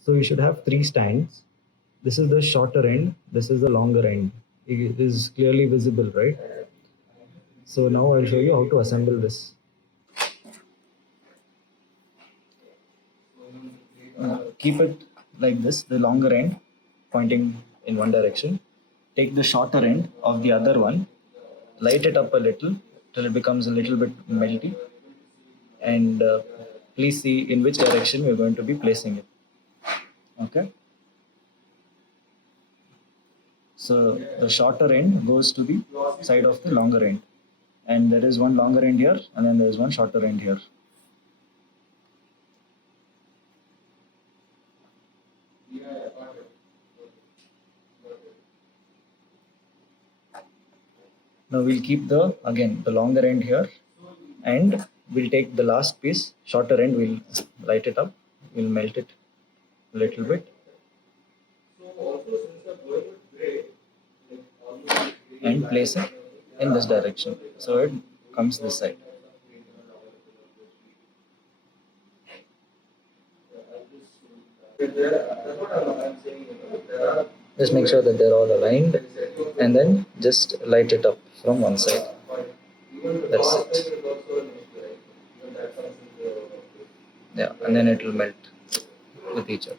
So you should have three stands. This is the shorter end, this is the longer end. It is clearly visible, right? So now I'll show you how to assemble this. Keep it like this, the longer end pointing in one direction. Take the shorter end of the other one, light it up a little till it becomes a little bit melty, and please see in which direction we're going to be placing it. Okay. So the shorter end goes to the side of the longer end, and there is one longer end here, and then there is one shorter end here. Now we'll keep the longer end here, and we'll take the last piece, shorter end, we'll light it up, we'll melt it a little bit, and place it in this direction. So it comes this side. Just make sure that they're all aligned, and then just light it up from one side. That's it. Yeah, and then it will melt with each other.